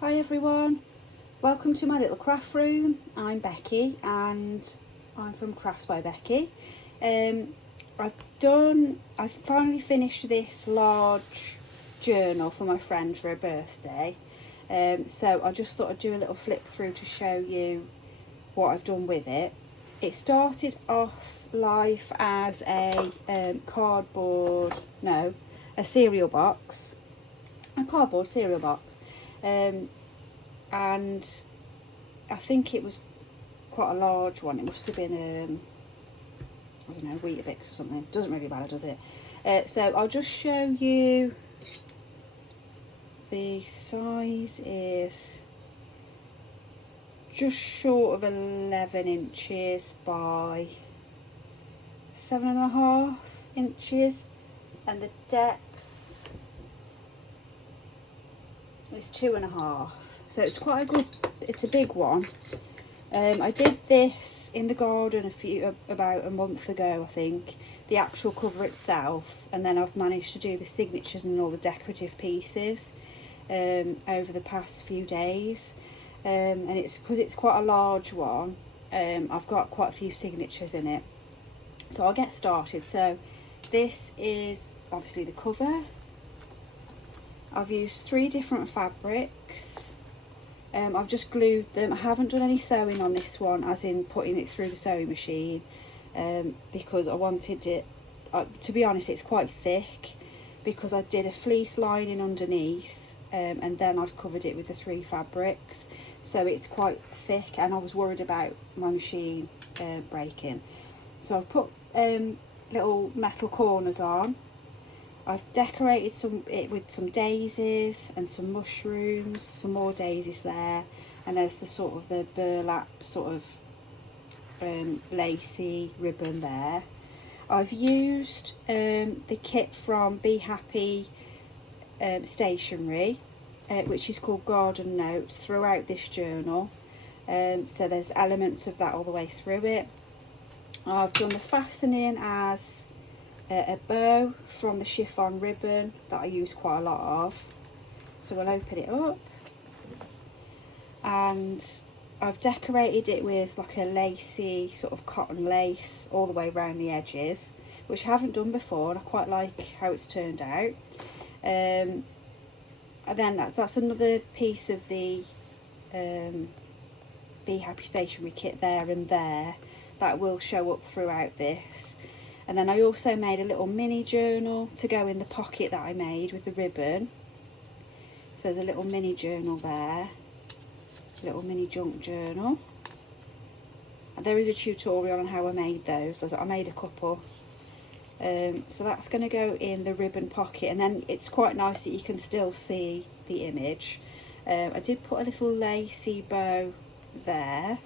Hi everyone, welcome to my little craft room. I'm Becky and I'm from Crafts by Becky. I've finally finished this large journal for my friend for her birthday. So I just thought I'd do a little flip through to show you what I've done with it. It started off life as a cereal box, a cardboard cereal box. And I think it was quite a large one. It must have been I don't know, Weetabix or something. Doesn't really matter, does it? So I'll just show you. The size is just short of 11 inches by 7.5 inches, and the depth is 2.5. So it's quite a good, it's a big one. I did this in the garden about a month ago, I think, the actual cover itself, and then I've managed to do the signatures and all the decorative pieces over the past few days. And it's because it's quite a large one, I've got quite a few signatures in it. So I'll get started. So this is obviously the cover. I've used 3 different fabrics. I've just glued them. I haven't done any sewing on this one, as in putting it through the sewing machine, because I wanted it, to be honest, it's quite thick, because I did a fleece lining underneath, and then I've covered it with the 3 fabrics, so it's quite thick, and I was worried about my machine breaking. So I've put little metal corners on. I've decorated it with some daisies and some mushrooms, some more daisies there, and there's the sort of the burlap sort of lacy ribbon there. I've used the kit from Be Happy stationery, which is called Garden Notes, throughout this journal. So there's elements of that all the way through it. I've done the fastening as a bow from the chiffon ribbon that I use quite a lot of. So we'll open it up, and I've decorated it with like a lacy sort of cotton lace all the way around the edges, which I haven't done before, and I quite like how it's turned out. And then that's another piece of the Be Happy stationery kit there and there that will show up throughout this. And then I also made a little mini journal to go in the pocket that I made with the ribbon. So there's a little mini journal there, little mini junk journal. And there is a tutorial on how I made those. I made a couple. So that's going to go in the ribbon pocket, and then it's quite nice that you can still see the image. I did put a little lacy bow there.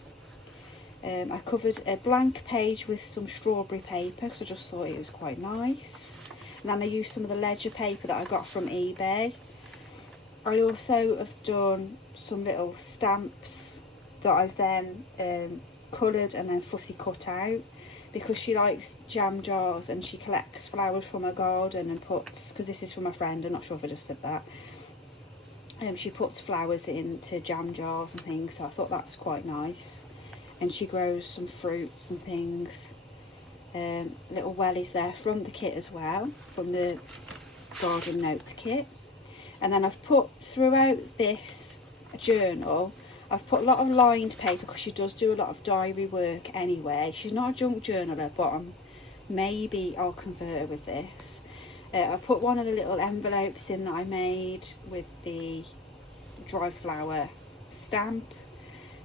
I covered a blank page with some strawberry paper because I just thought it was quite nice. And then I used some of the ledger paper that I got from eBay. I also have done some little stamps that I've then coloured and then fussy cut out, because she likes jam jars and she collects flowers from her garden and puts, because this is from a friend, I'm not sure if I just said that, she puts flowers into jam jars and things, so I thought that was quite nice. And she grows some fruits and things. Little wellies there from the kit as well, from the Garden Notes kit. And then I've put throughout this journal, I've put a lot of lined paper, because she does do a lot of diary work anyway. She's not a junk journaler, but maybe I'll convert her with this. I put one of the little envelopes in that I made with the dry flower stamp.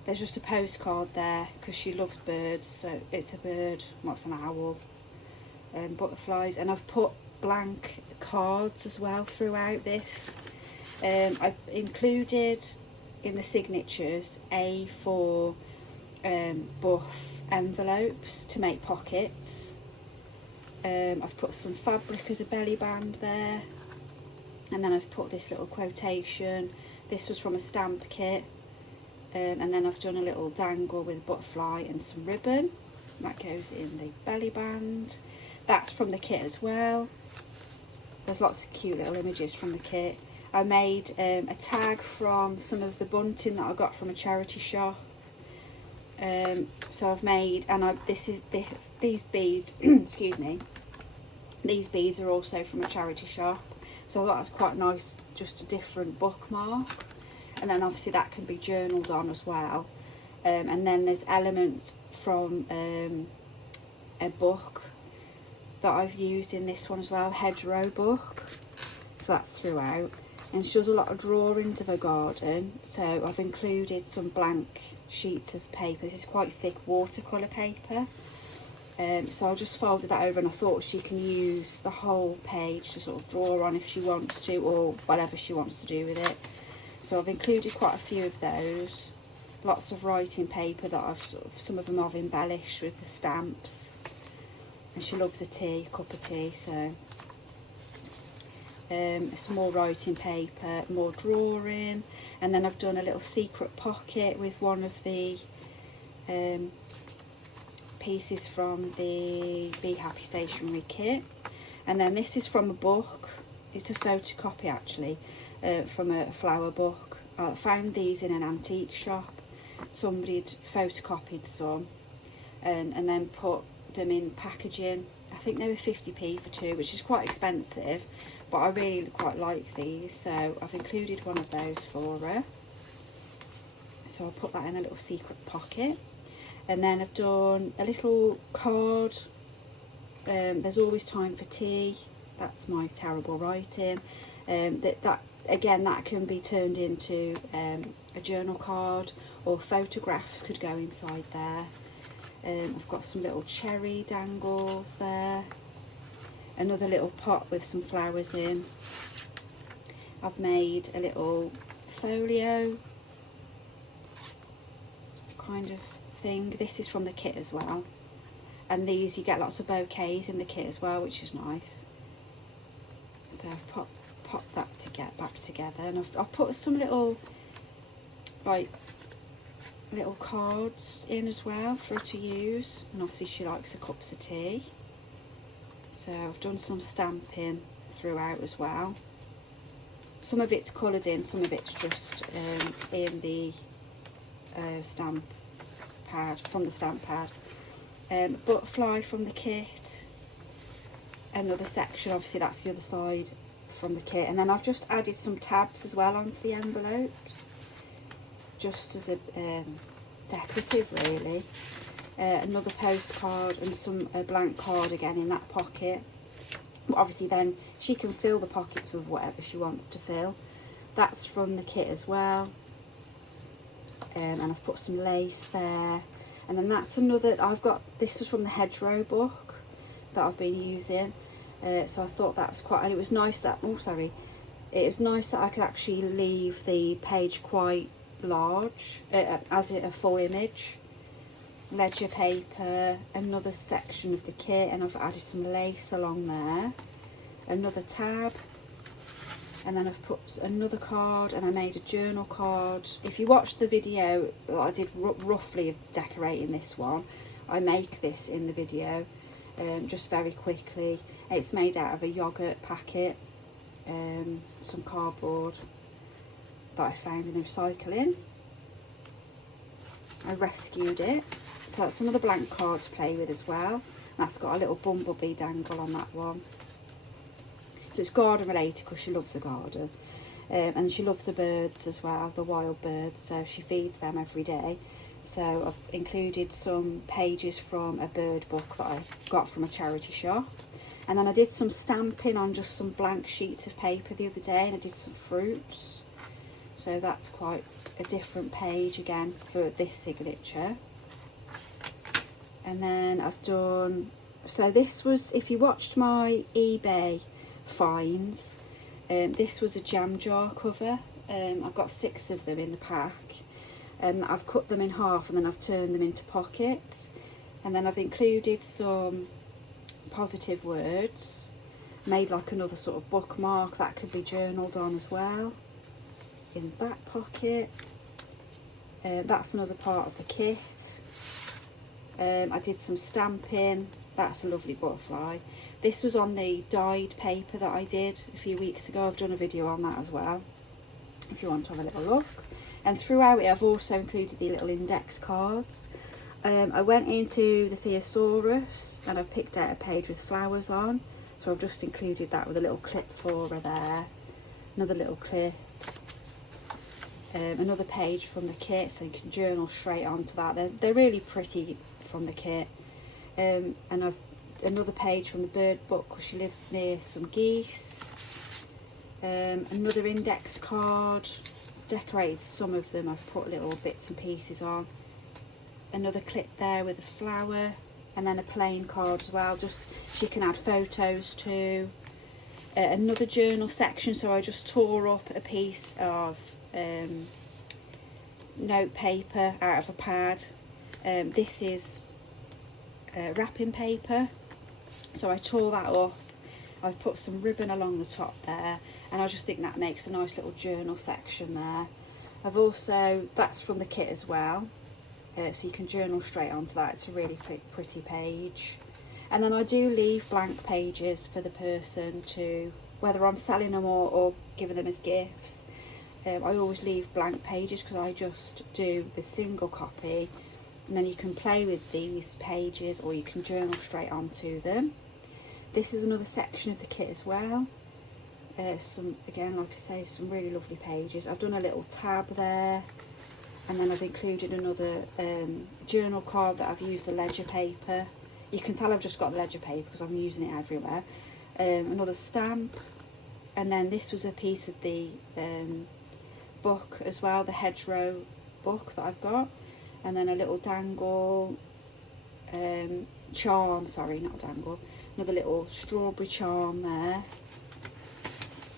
There's just a postcard there, because she loves birds, so it's a bird, what's an owl, butterflies, and I've put blank cards as well throughout this. I've included in the signatures A4 buff envelopes to make pockets. I've put some fabric as a belly band there, and then I've put this little quotation. This was from a stamp kit. And then I've done a little dangle with a butterfly and some ribbon. That goes in the belly band. That's from the kit as well. There's lots of cute little images from the kit. I made a tag from some of the bunting that I got from a charity shop. So I've made, and these beads, excuse me, these beads are also from a charity shop. So I thought that's quite nice, just a different bookmark. And then obviously that can be journaled on as well. And then there's elements from a book that I've used in this one as well, Hedgerow book. So that's throughout. And she does a lot of drawings of her garden. So I've included some blank sheets of paper. This is quite thick watercolour paper. So I just folded that over, and I thought she can use the whole page to sort of draw on if she wants to, or whatever she wants to do with it. So I've included quite a few of those. Lots of writing paper that some of them I've embellished with the stamps. And she loves a cup of tea, so some more writing paper, more drawing, and then I've done a little secret pocket with one of the pieces from the Be Happy stationery kit. And then this is from a book. It's a photocopy actually, from a flower book. I found these in an antique shop. Somebody had photocopied some and then put them in packaging. I think they were 50p for two, which is quite expensive, but I really quite like these, so I've included one of those for her. So I'll put that in a little secret pocket. And then I've done a little card. There's always time for tea. That's my terrible writing. That again, that can be turned into a journal card, or photographs could go inside there. I've got some little cherry dangles there. Another little pot with some flowers in. I've made a little folio kind of thing. This is from the kit as well. And these, you get lots of bouquets in the kit as well, which is nice. So I've popped that to get back together, and I've put some little little cards in as well for her to use. And obviously she likes her cups of tea. So I've done some stamping throughout as well. Some of it's coloured in, some of it's just in the stamp pad, from the stamp pad. Butterfly from the kit. Another section, obviously that's the other side from the kit. And then I've just added some tabs as well onto the envelopes, just as a decorative really. Another postcard and a blank card again in that pocket. But obviously then she can fill the pockets with whatever she wants to fill. That's from the kit as well. And I've put some lace there. And then that's another, this was from the Hedgerow book that I've been using. So I thought that was and it was nice that, it was nice that I could actually leave the page quite large, as a full image. Ledger paper, another section of the kit, and I've added some lace along there. Another tab, and then I've put another card, and I made a journal card. If you watch the video that I did roughly of decorating this one, I make this in the video just very quickly. It's made out of a yogurt packet, some cardboard that I found in the recycling. I rescued it. So that's another blank card to play with as well. That's got a little bumblebee dangle on that one. So it's garden related because she loves a garden. And she loves the birds as well, the wild birds, so she feeds them every day. So I've included some pages from a bird book that I got from a charity shop. And then I did some stamping on just some blank sheets of paper the other day, and I did some fruits. So that's quite a different page again for this signature. And then I've done, so this was, if you watched my eBay finds, this was a jam jar cover. I've got 6 of them in the pack, and I've cut them in half and then I've turned them into pockets. And then I've included some positive words, made like another sort of bookmark that could be journaled on as well in that pocket. That's another part of the kit. I did some stamping. That's a lovely butterfly. This was on the dyed paper that I did a few weeks ago. I've done a video on that as well, if you want to have a little look. And throughout it I've also included the little index cards. I went into the Thesaurus and I picked out a page with flowers on, so I've just included that with a little clip for her there, another little clip, another page from the kit, so you can journal straight onto that. They're really pretty from the kit. And I've another page from the bird book because she lives near some geese. Another index card, decorated some of them, I've put little bits and pieces on. Another clip there with a flower, and then a plain card as well, just she can add photos to. Another journal section, so I just tore up a piece of note paper out of a pad. This is wrapping paper, so I tore that up. I've put some ribbon along the top there, and I just think that makes a nice little journal section there. I've also, that's from the kit as well, so you can journal straight onto that. It's a really pretty page. And then I do leave blank pages for the person to, whether I'm selling them or giving them as gifts. I always leave blank pages because I just do the single copy, and then you can play with these pages or you can journal straight onto them. This is another section of the kit as well. Some, again, like I say, some really lovely pages. I've done a little tab there, and then I've included another journal card that I've used the ledger paper. You can tell I've just got the ledger paper because I'm using it everywhere. Another stamp, and then this was a piece of the book as well, the hedgerow book that I've got, and then a little dangle charm, sorry, not dangle, another little strawberry charm there.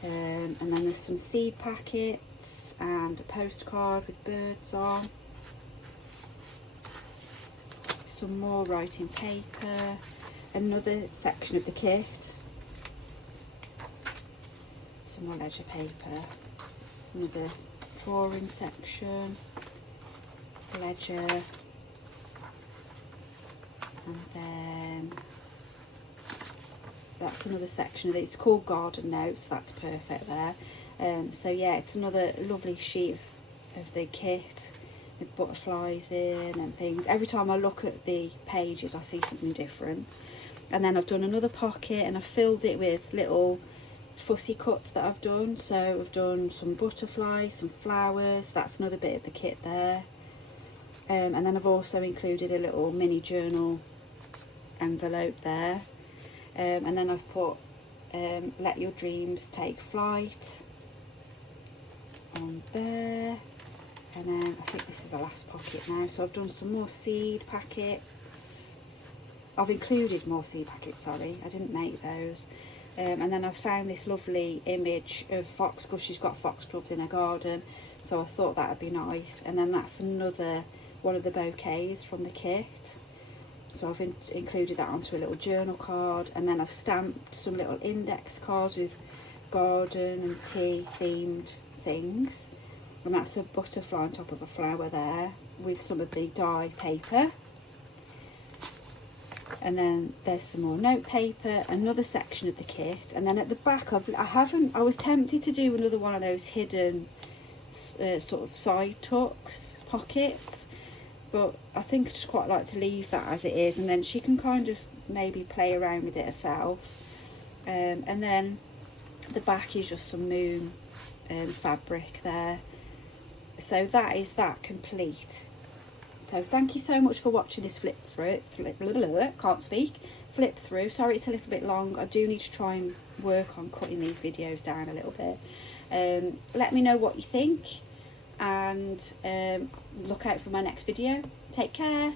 And then there's some seed packets and a postcard with birds on. Some more writing paper, another section of the kit, some more ledger paper, another drawing section, ledger, and then that's another section of it. It's called garden notes, that's perfect there. So yeah, it's another lovely sheet of the kit with butterflies in and things. Every time I look at the pages I see something different. And then I've done another pocket and I've filled it with little fussy cuts that I've done. So I've done some butterflies, some flowers, that's another bit of the kit there. And then I've also included a little mini journal envelope there. And then I've put let your dreams take flight on there. And then I think this is the last pocket now. So I've done some more seed packets. I've included more seed packets, sorry, I didn't make those. And then I found this lovely image of foxgloves. She's got foxgloves in her garden, so I thought that would be nice. And then that's another one of the bouquets from the kit. So I've included that onto a little journal card, and then I've stamped some little index cards with garden and tea themed things. And that's a butterfly on top of a flower there with some of the dye paper. And then there's some more note paper, another section of the kit, and then at the back I was tempted to do another one of those hidden sort of side tucks pockets, but I think I just quite like to leave that as it is, and then she can kind of maybe play around with it herself. And then the back is just some moon fabric there. So that is that complete. So thank you so much for watching this flip through. Flip through. Sorry it's a little bit long. I do need to try and work on cutting these videos down a little bit. Let me know what you think, and look out for my next video. Take care.